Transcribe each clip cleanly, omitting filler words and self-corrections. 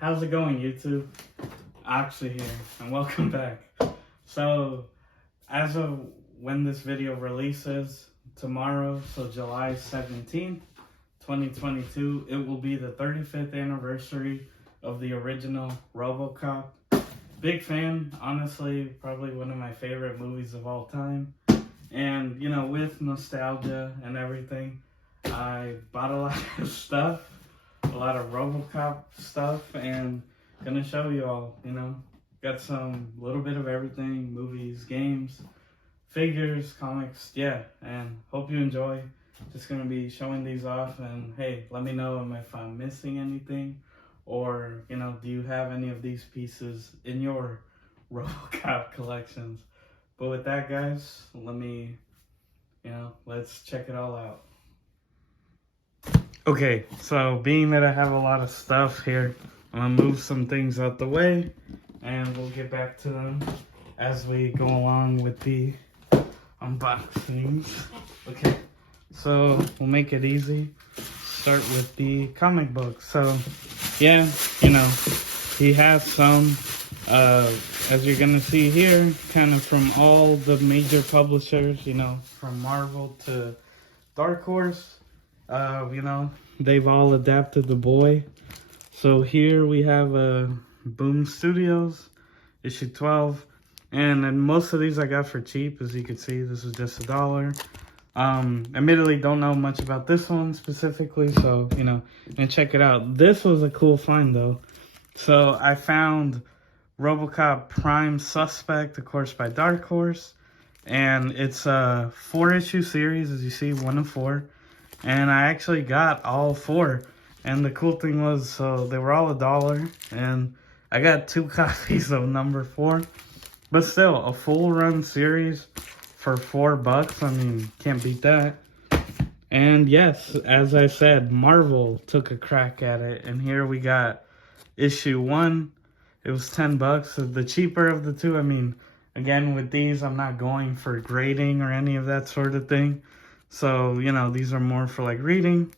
How's it going, YouTube? Oxy here, and welcome back. So, as of when this video releases tomorrow, so July 17th, 2022, it will be the 35th anniversary of the original RoboCop. Big fan, honestly, probably one of my favorite movies of all time. And, you know, with nostalgia and everything, I bought a lot of stuff. A lot of RoboCop stuff, and gonna show you all, you know, got some little bit of everything, movies, games, figures, comics, yeah, and hope you enjoy. Just gonna be showing these off, and hey, let me know if I'm missing anything, or, you know, do you have any of these pieces in your RoboCop collections? But with that, guys, let's check it all out. Okay, so being that I have a lot of stuff here, I'm gonna move some things out the way and we'll get back to them as we go along with the unboxings. Okay, so we'll make it easy. Start with the comic book. So, yeah, you know, he has some, as you're gonna see here, kind of from all the major publishers, you know, from Marvel to Dark Horse. You know, they've all adapted The Boy. So here we have Boom Studios, issue 12. And then most of these I got for cheap. As you can see, this is just $1. Admittedly, don't know much about this one specifically, so, you know, and check it out. This was a cool find, though. So I found RoboCop Prime Suspect, of course, by Dark Horse. And it's a 4-issue series, as you see, 1 of 4. And I actually got all 4. And the cool thing was, so they were all $1. And I got 2 copies of number 4. But still, a full run series for $4. I mean, can't beat that. And yes, as I said, Marvel took a crack at it. And here we got issue 1. It was $10. The cheaper of the two. I mean, again, with these, I'm not going for grading or any of that sort of thing. So, you know, these are more for like reading.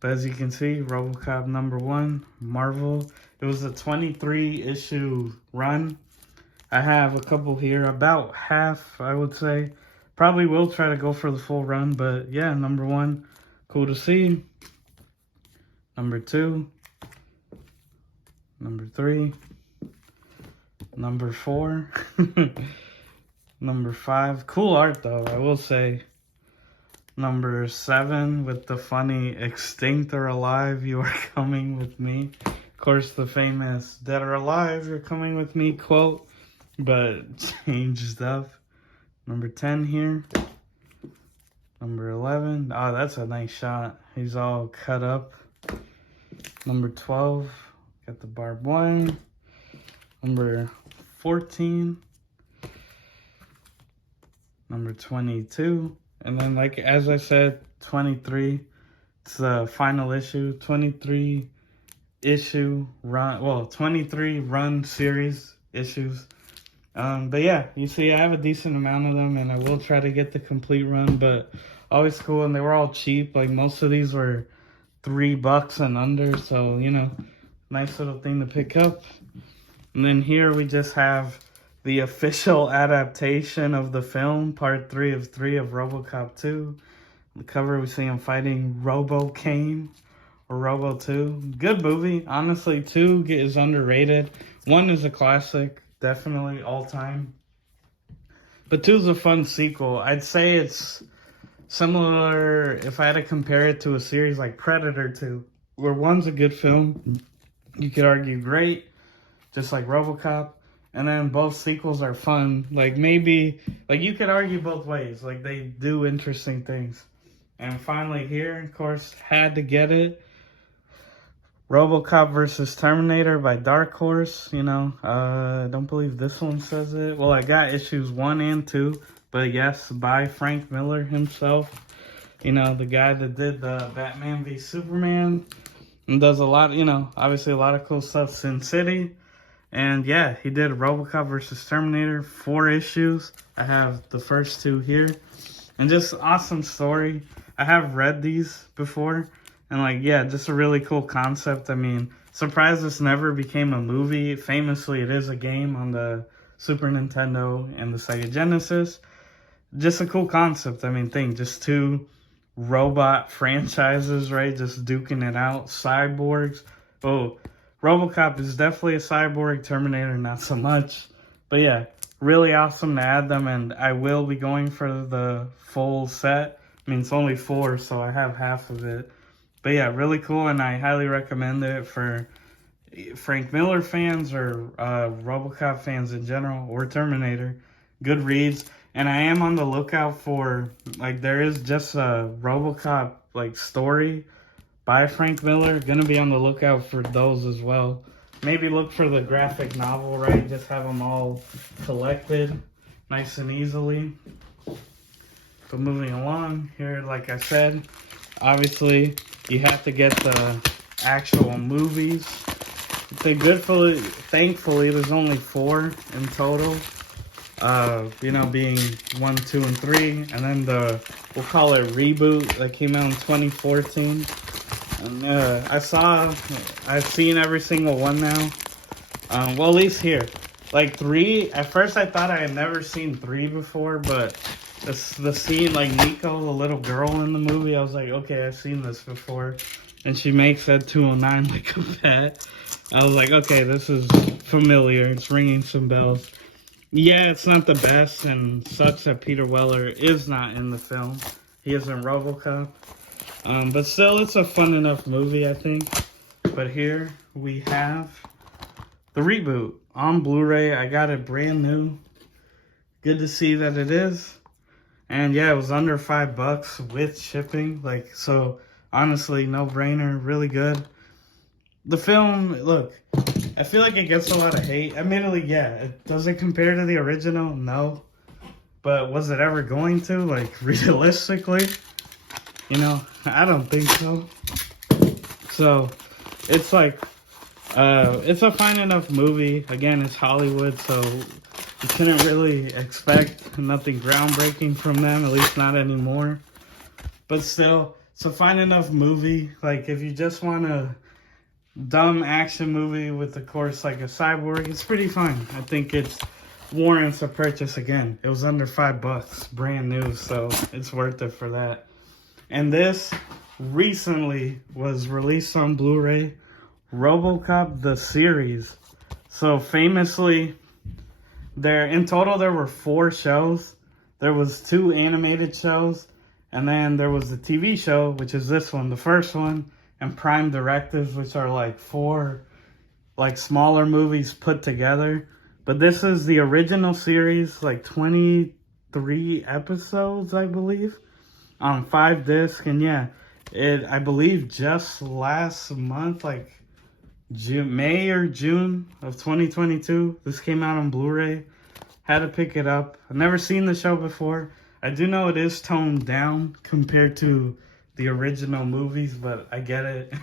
But as you can see, RoboCop number 1, Marvel. It was a 23 issue run. I have a couple here, about half, I would say. Probably will try to go for the full run, but yeah, number 1, cool to see. Number 2, number 3, number 4, number 5. Cool art though, I will say. Number 7 with the funny extinct or alive, you are coming with me. Of course, the famous dead or alive, you're coming with me quote, but changed up. Number 10 here. Number 11. Oh, that's a nice shot. He's all cut up. Number 12. Got the barbed wire. Number 14. Number 22. And then, like, as I said, 23, it's the final issue, 23 issue run, well, 23 run series issues. But yeah, you see, I have a decent amount of them, and I will try to get the complete run, but always cool, and they were all cheap. Like, most of these were $3 and under, so, you know, nice little thing to pick up. And then here we just have the official adaptation of the film, part 3 of RoboCop 2. The cover, we see him fighting Robo Kane or Robo 2. Good movie. Honestly, 2 is underrated. 1 is a classic, definitely all time. But 2 is a fun sequel. I'd say it's similar, if I had to compare it to a series like Predator 2, where 1's a good film. You could argue great, just like RoboCop. And then both sequels are fun. Like, maybe, like, you could argue both ways. Like, they do interesting things. And finally here, of course, had to get it. RoboCop versus Terminator by Dark Horse. You know, I don't believe this one says it. Well, I got issues 1 and 2. But yes, by Frank Miller himself. You know, the guy that did the Batman v Superman. And does a lot, you know, obviously a lot of cool stuff. Sin City. And yeah, he did RoboCop versus Terminator, 4 issues. I have the first 2 here. And just awesome story. I have read these before. And like, yeah, just a really cool concept. I mean, Surprised this never became a movie. Famously, it is a game on the Super Nintendo and the Sega Genesis. Just a cool concept. I mean, just two robot franchises, right? Just duking it out. Cyborgs. Oh, RoboCop is definitely a cyborg. Terminator, not so much. But yeah, really awesome to add them, and I will be going for the full set. I mean, it's only 4, so I have half of it. But yeah, really cool, and I highly recommend it for Frank Miller fans or RoboCop fans in general, or Terminator. Good reads. And I am on the lookout for, like, there is just a RoboCop, like, story by Frank Miller. Gonna be on the lookout for those as well. Maybe look for the graphic novel, right? Just have them all collected nice and easily. But moving along here, like I said, obviously you have to get the actual movies. Thankfully, there's only 4 in total. You know, being 1, 2, and 3, and then we'll call it reboot that came out in 2014. And I've seen every single one now. Well, at least here, like 3. At first, I thought I had never seen 3 before, but the scene, like Neca, the little girl in the movie, I was like, okay, I've seen this before. And she makes that 209 like a pet. I was like, okay, this is familiar. It's ringing some bells. Yeah, it's not the best, and sucks that Peter Weller is not in the film. He is in RoboCop. But still, it's a fun enough movie, I think. But here we have the reboot on Blu-ray. I got it brand new. Good to see that it is. And yeah, it was under $5 with shipping. Like, so honestly, no brainer. Really good. The film, look, I feel like it gets a lot of hate. Admittedly, yeah, it doesn't compare to the original, no. But was it ever going to? Like, realistically? You know, I don't think so. So, it's like, it's a fine enough movie. Again, it's Hollywood, so you couldn't really expect nothing groundbreaking from them, at least not anymore. But still, it's a fine enough movie. Like, if you just want a dumb action movie with, of course, like a cyborg, it's pretty fine. I think it warrants a purchase again. It was under $5, brand new, so it's worth it for that. And this recently was released on Blu-ray, RoboCop the series. So famously, in total there were 4 shows. There was 2 animated shows, and then there was the TV show, which is this one, the first one, and Prime Directives, which are like 4 like smaller movies put together. But this is the original series, like 23 episodes, I believe, on 5 discs. And yeah, I believe just last month, like May or June of 2022, this came out on Blu-ray. Had to pick it up. I've never seen the show before. I do know it is toned down compared to the original movies, but I get it.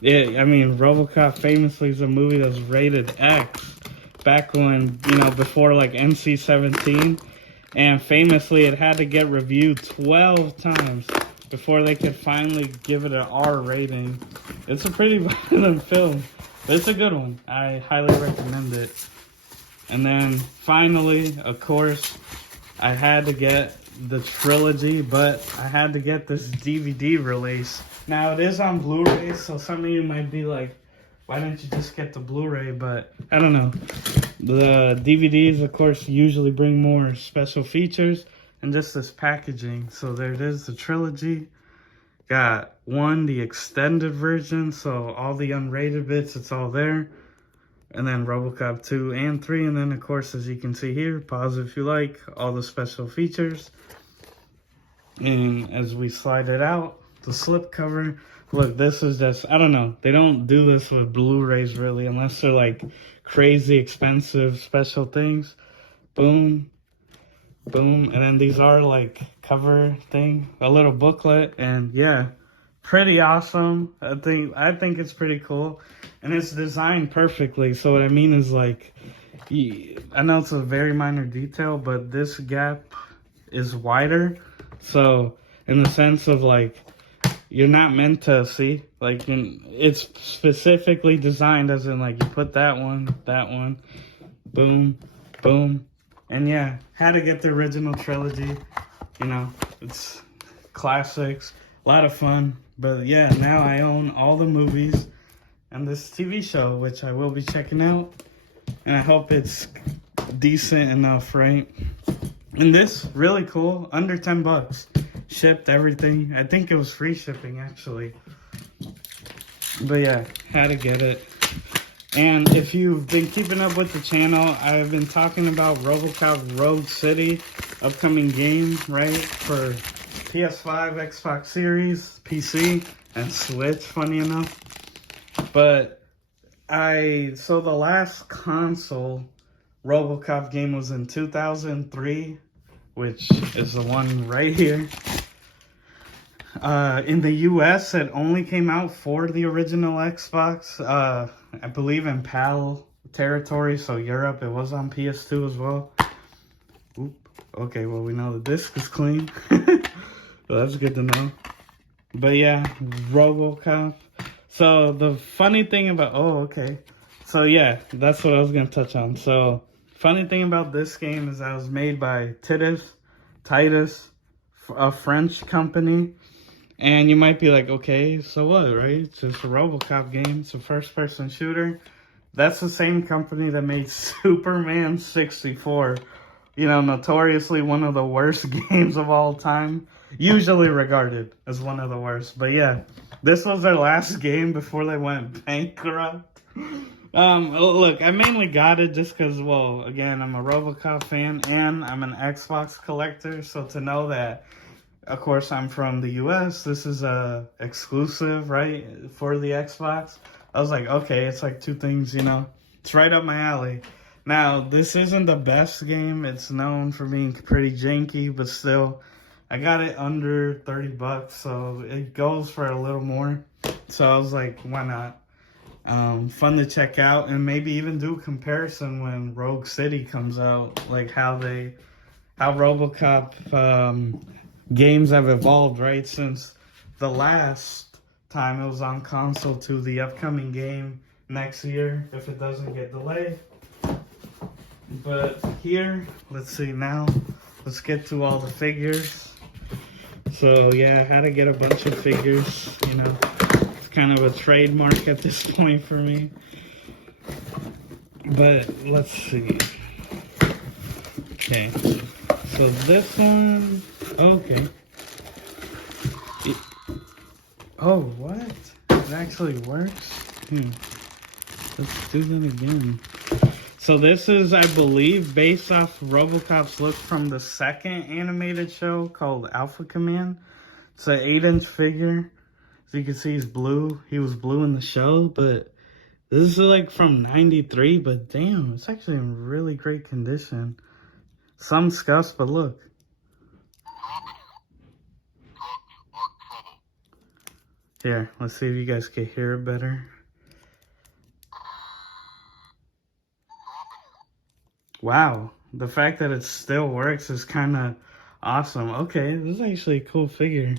Yeah, I mean, RoboCop famously is a movie that's rated X back when, you know, before like NC-17, and famously it had to get reviewed 12 times before they could finally give it an R rating. It's a pretty violent film, but it's a good one. I highly recommend it. And then finally, of course, I had to get the trilogy, but I had to get this DVD release. Now, it is on Blu-ray, so some of you might be like, why didn't you just get the Blu-ray? But I don't know. The DVDs, of course, usually bring more special features and just this packaging. So there it is, the trilogy. Got 1, the extended version, so all the unrated bits, it's all there. And then RoboCop 2 and 3, and then, of course, as you can see here, pause if you like, all the special features. And as we slide it out, the slipcover. Look, this is just, I don't know, they don't do this with Blu-rays really, unless they're like crazy expensive special things. Boom, boom, and then these are like cover thing, a little booklet, and yeah, pretty awesome. I think it's pretty cool, and it's designed perfectly. So what I mean is, like, I know it's a very minor detail, but this gap is wider. So in the sense of, like, you're not meant to see, Like, it's specifically designed as in, like, you put that one, boom, boom. And yeah, had to get the original trilogy. You know, it's classics, a lot of fun. But yeah, now I own all the movies and this TV show, which I will be checking out. And I hope it's decent enough, right? And this, really cool, under 10 bucks. Shipped everything. I think it was free shipping, actually. But yeah, had to get it. And if you've been keeping up with the channel, I've been talking about RoboCop Rogue City, upcoming game, right? For PS5, Xbox Series, PC, and Switch, funny enough. But so the last console RoboCop game was in 2003, which is the one right here. In the US, it only came out for the original Xbox. I believe in PAL territory, so Europe, it was on PS2 as well. Oop. Okay, well, we know the disc is clean. Well, that's good to know. But yeah, RoboCop. So the funny thing about... Oh, okay. So yeah, that's what I was going to touch on. So funny thing about this game is that it was made by Titus, a French company. And you might be like, okay, so what, right? It's just a RoboCop game. It's a first-person shooter. That's the same company that made Superman 64. You know, notoriously one of the worst games of all time. Usually regarded as one of the worst. But yeah, this was their last game before they went bankrupt. Look, I mainly got it just because, well, again, I'm a RoboCop fan and I'm an Xbox collector. So to know that, of course, I'm from the US. This is a exclusive, right, for the Xbox. I was like, okay, it's like two things, you know. It's right up my alley. Now, this isn't the best game. It's known for being pretty janky, but still, I got it under 30 bucks, so it goes for a little more. So I was like, why not? Fun to check out, and maybe even do a comparison when Rogue City comes out, like how RoboCop games have evolved, right, since the last time it was on console to the upcoming game next year, if it doesn't get delayed. But here, let's see now, let's get to all the figures. So yeah, I had to get a bunch of figures, you know, it's kind of a trademark at this point for me. But let's see. Okay, so this one, okay. Oh, what? It actually works? Let's do that again. So this is, I believe, based off RoboCop's look from the second animated show called Alpha Command. It's an 8-inch figure. As you can see, he's blue. He was blue in the show, but this is like from 93, but damn, it's actually in really great condition. Some scuffs, but look. Here, let's see if you guys can hear it better. Wow, the fact that it still works is kind of awesome. Okay, this is actually a cool figure.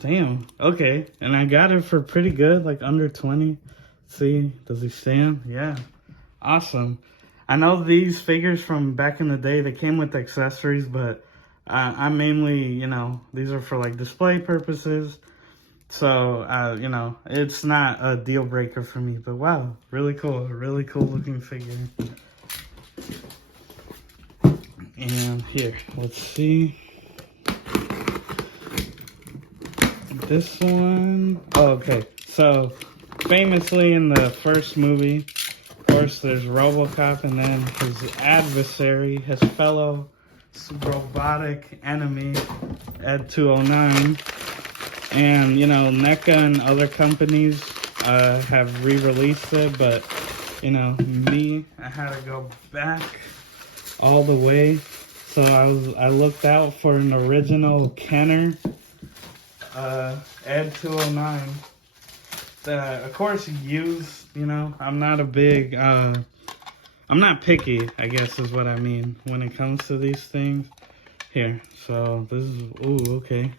Damn, okay. And I got it for pretty good, like under 20. Let's see, does he stand? Yeah, awesome. I know these figures from back in the day, they came with accessories, but I mainly, you know, these are for like display purposes. So, you know, it's not a deal breaker for me, but wow, really cool looking figure. And here, let's see. This one, oh, okay. So, famously in the first movie, of course, there's RoboCop and then his adversary, his fellow robotic enemy, Ed 209. And, you know, Neca and other companies have re-released it, but, you know, I had to go back all the way. So I looked out for an original Kenner, Ed 209. Of course, used, you know, I'm not a big, I'm not picky, I guess is what I mean, when it comes to these things. Here, so this is, ooh, okay.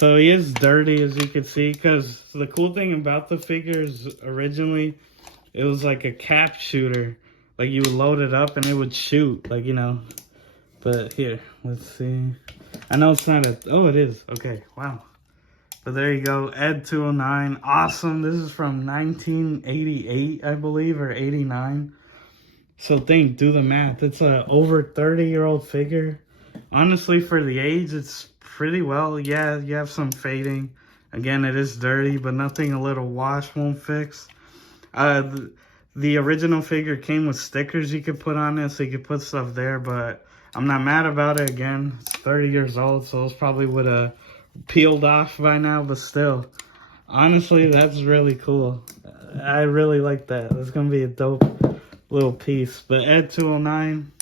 So he is dirty, as you can see, because the cool thing about the figure is originally it was like a cap shooter. Like you would load it up and it would shoot, like, you know. But here, let's see. I know it's not a, oh, it is. Okay, wow. But there you go, Ed 209, awesome. This is from 1988, I believe, or 89. So do the math. It's a over 30-year-old figure. Honestly, for the age, it's pretty well. Yeah, you have some fading. Again, it is dirty, but nothing a little wash won't fix. The original figure came with stickers you could put on it, so you could put stuff there, but I'm not mad about it. Again, it's 30 years old, so it's probably would have peeled off by now, but still. Honestly, that's really cool. I really like that. That's going to be a dope little piece. But Ed 209,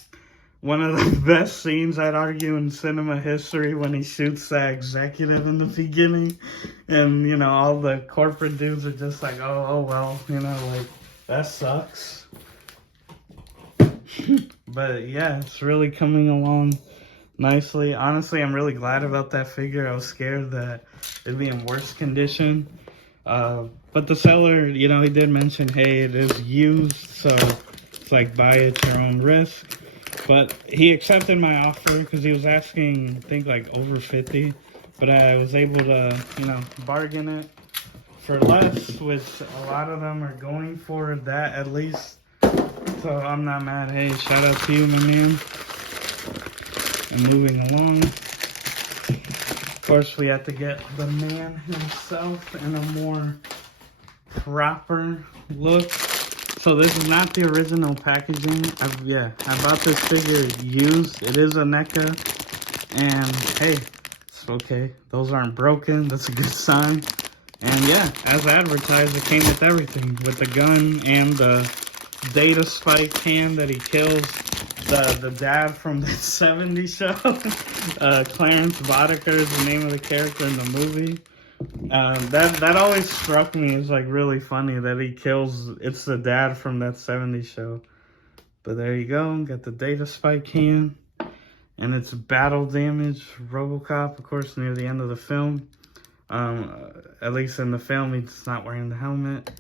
one of the best scenes, I'd argue, in cinema history, when he shoots that executive in the beginning. And, you know, all the corporate dudes are just like, oh well, you know, like, that sucks. But yeah, it's really coming along nicely. Honestly, I'm really glad about that figure. I was scared that it'd be in worse condition. But the seller, you know, he did mention, hey, it is used, so it's like buy at your own risk. But he accepted my offer because he was asking, I think, like over 50. But I was able to, you know, bargain it for less, which a lot of them are going for that at least. So I'm not mad. Hey, shout out to you, my man. And moving along, of course, we have to get the man himself in a more proper look. So this is not the original packaging. I bought this figure used. It is a Neca, and hey, it's okay. Those aren't broken. That's a good sign. And yeah, as advertised, it came with everything, with the gun and the data spike hand that he kills the dad from the 70s show. Clarence Boddicker is the name of the character in the movie. That always struck me as like really funny that he kills, it's the dad from that 70s show. But there you go, got the data spike hand, and it's battle damage RoboCop, of course, near the end of the film. At least in the film, he's not wearing the helmet.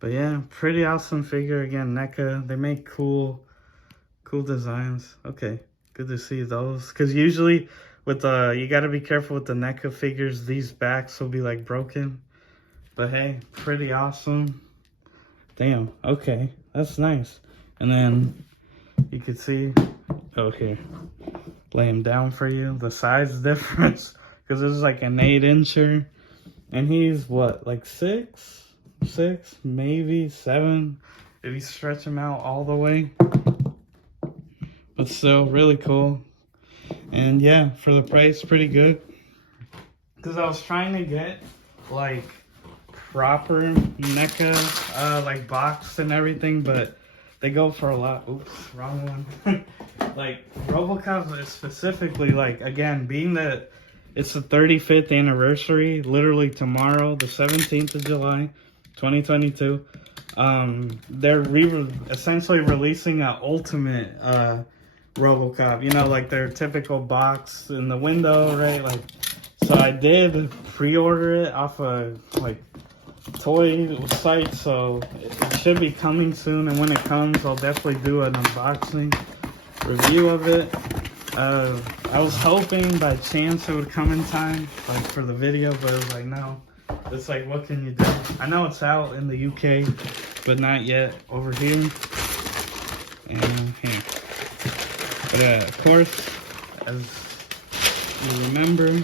But yeah, pretty awesome figure. Again, Neca, they make cool designs. Okay, good to see those. Because usually with you got to be careful with the Neca figures. These backs will be like broken. But hey, pretty awesome. Damn, okay, that's nice. And then you can see, oh here, lay him down for you. The size difference. Because this is like an 8-incher. And he's what, like 6, maybe 7, if you stretch him out all the way. But still, really cool. And yeah, for the price, pretty good. Because I was trying to get like proper Neca, like boxed and everything, but they go for a lot. Oops, wrong one. Like RoboCop is specifically, like, again, being that it's the 35th anniversary, literally tomorrow, the 17th of July, 2022. They're essentially releasing an ultimate RoboCop. You know, like their typical box in the window, right? Like, so I did pre-order it off a like toy site, so it should be coming soon. And when it comes, I'll definitely do an unboxing review of it. I was hoping by chance it would come in time, like for the video, but it was like, no. It's like, what can you do? I know it's out in the UK, but not yet over here. And here. But of course, as you remember,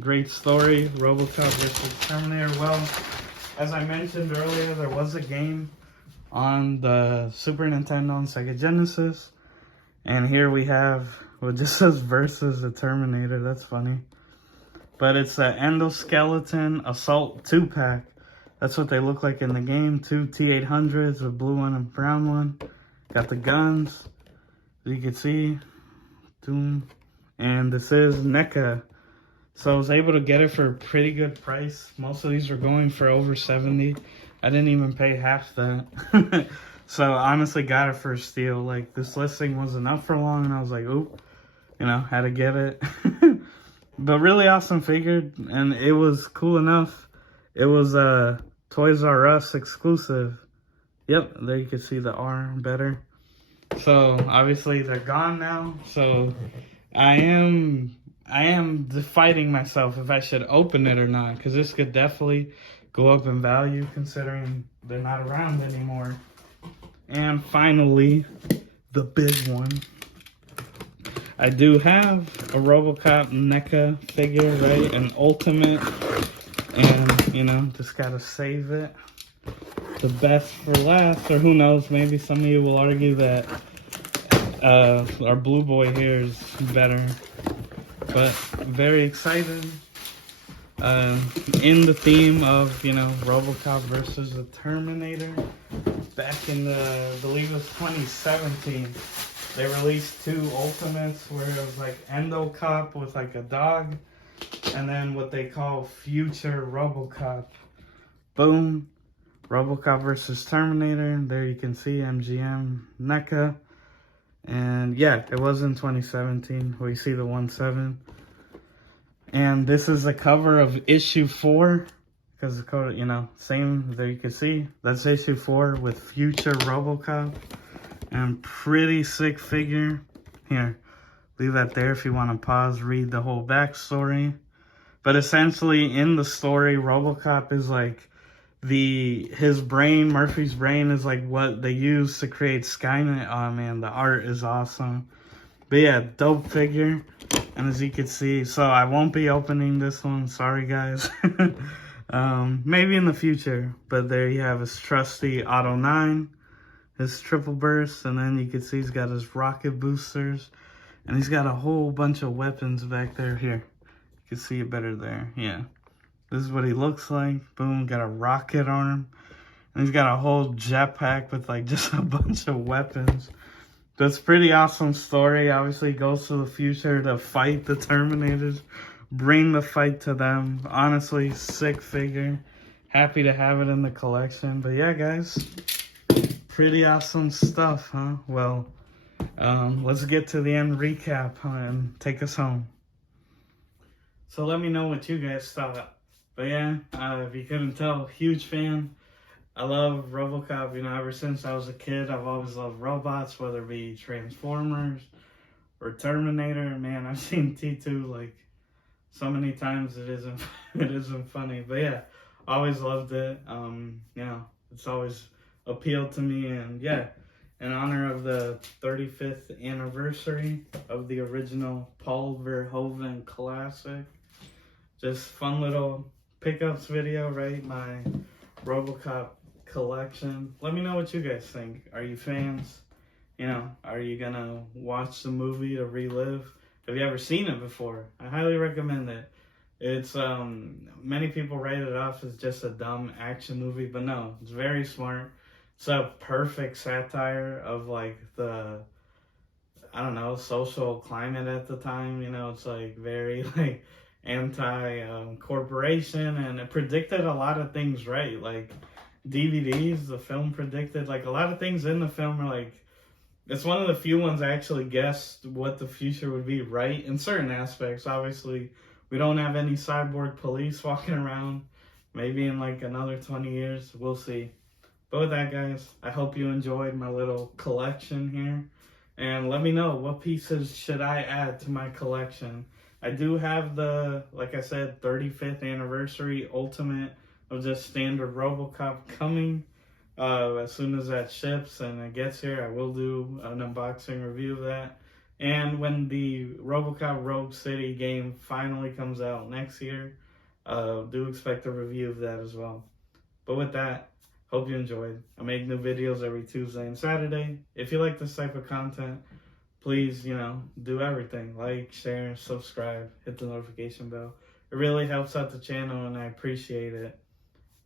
great story, RoboCop versus Terminator. Well, as I mentioned earlier, there was a game on the Super Nintendo and Sega Genesis. And here we have, well, it just says versus the Terminator. That's funny. But it's the Endoskeleton Assault 2-pack. That's what they look like in the game. 2 T-800s, a blue one and a brown one. Got the guns, as you can see. And this is Neca. So I was able to get it for a pretty good price. Most of these were going for over 70. I didn't even pay half that. So honestly got it for a steal. Like, this listing wasn't up for long, and I was like, oop, you know, had to get it. But really awesome figure, and it was cool enough. It was a Toys R Us exclusive. Yep, there you can see the R better. So obviously they're gone now. So I am fighting myself if I should open it or not, because this could definitely go up in value considering they're not around anymore. And finally, the big one. I do have a RoboCop Neca figure, right? An ultimate. And, you know, just gotta save it. The best for last, or who knows, maybe some of you will argue that our blue boy here is better. But very excited. In the theme of, you know, RoboCop versus the Terminator. Back in I believe it was 2017. They released 2 Ultimates where it was like EndoCop with like a dog, and then what they call Future RoboCop. Boom. RoboCop versus Terminator. There you can see MGM, Neca. And yeah, it was in 2017 where you see the 1/7. And this is a cover of issue 4. Because, you know, same, there you can see. That's issue 4 with Future RoboCop. And pretty sick figure. Here, leave that there if you want to pause, read the whole backstory. But essentially, in the story, RoboCop is like his brain, Murphy's brain, is like what they use to create Skynet. Oh man, the art is awesome. But yeah, dope figure. And as you can see, so I won't be opening this one. Sorry, guys. Maybe in the future. But there you have his trusty Auto 9. His triple burst, and then you can see he's got his rocket boosters, and he's got a whole bunch of weapons back there. Here, you can see it better there. Yeah, this is what he looks like. Boom, got a rocket arm, and he's got a whole jetpack with like just a bunch of weapons. That's pretty awesome story. Obviously, he goes to the future to fight the Terminators, bring the fight to them. Honestly, sick figure. Happy to have it in the collection. But yeah, guys. Pretty awesome stuff, huh? Well, let's get to the end recap, huh, and take us home. So let me know what you guys thought. But yeah, if you couldn't tell, huge fan. I love RoboCop. You know, ever since I was a kid, I've always loved robots, whether it be Transformers or Terminator. Man, I've seen T2 like so many times it isn't funny. But yeah, always loved it. You know, it's always appealed to me. And yeah, in honor of the 35th anniversary of the original Paul Verhoeven classic, just fun little pickups video, right? My RoboCop collection. Let me know what you guys think. Are you fans? You know, are you gonna watch the movie to relive? Have you ever seen it before? I highly recommend it. It's many people write it off as just a dumb action movie, but no, it's very smart. It's a perfect satire of like the, I don't know, social climate at the time. You know, it's like very like anti-corporation, and it predicted a lot of things, right? Like DVDs, the film predicted like a lot of things in the film are like, it's one of the few ones I actually guessed what the future would be right in certain aspects. Obviously, we don't have any cyborg police walking around. Maybe in like another 20 years, we'll see. But with that, guys, I hope you enjoyed my little collection here. And let me know, what pieces should I add to my collection? I do have the, like I said, 35th anniversary Ultimate of just standard RoboCop coming. As soon as that ships and it gets here, I will do an unboxing review of that. And when the RoboCop Rogue City game finally comes out next year, do expect a review of that as well. But with that, hope you enjoyed. I make new videos every Tuesday and Saturday. If you like this type of content, please, you know, do everything. Like, share, subscribe, hit the notification bell. It really helps out the channel and I appreciate it.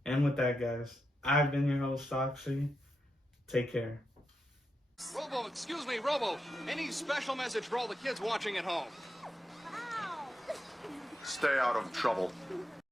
And with that, guys, I've been your host, Oxy. Take care. Robo, excuse me, Robo. Any special message for all the kids watching at home? Stay out of trouble.